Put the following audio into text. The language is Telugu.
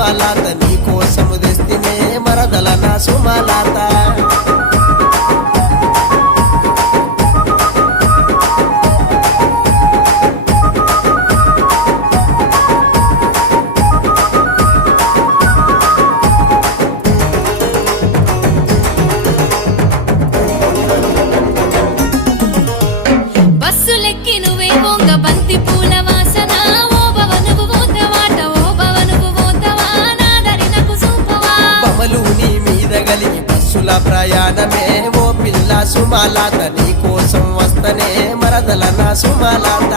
సుమలాత నీ కోసము తెస్తినే మరదల నా సుమలాత బస్సులెక్కి నువ్వే బొంగ బంతి పూల వాసన ఓ భవనుకు పోతవాట ఓ భవనుకు పోతవా నా దరి నాకు చూపవా బమలు నీ మీద కలిగి బస్సుల ప్రయాణమే ఓ పిల్ల సుమలాత నీ కోసం వస్తనే మరదల నా సుమలాత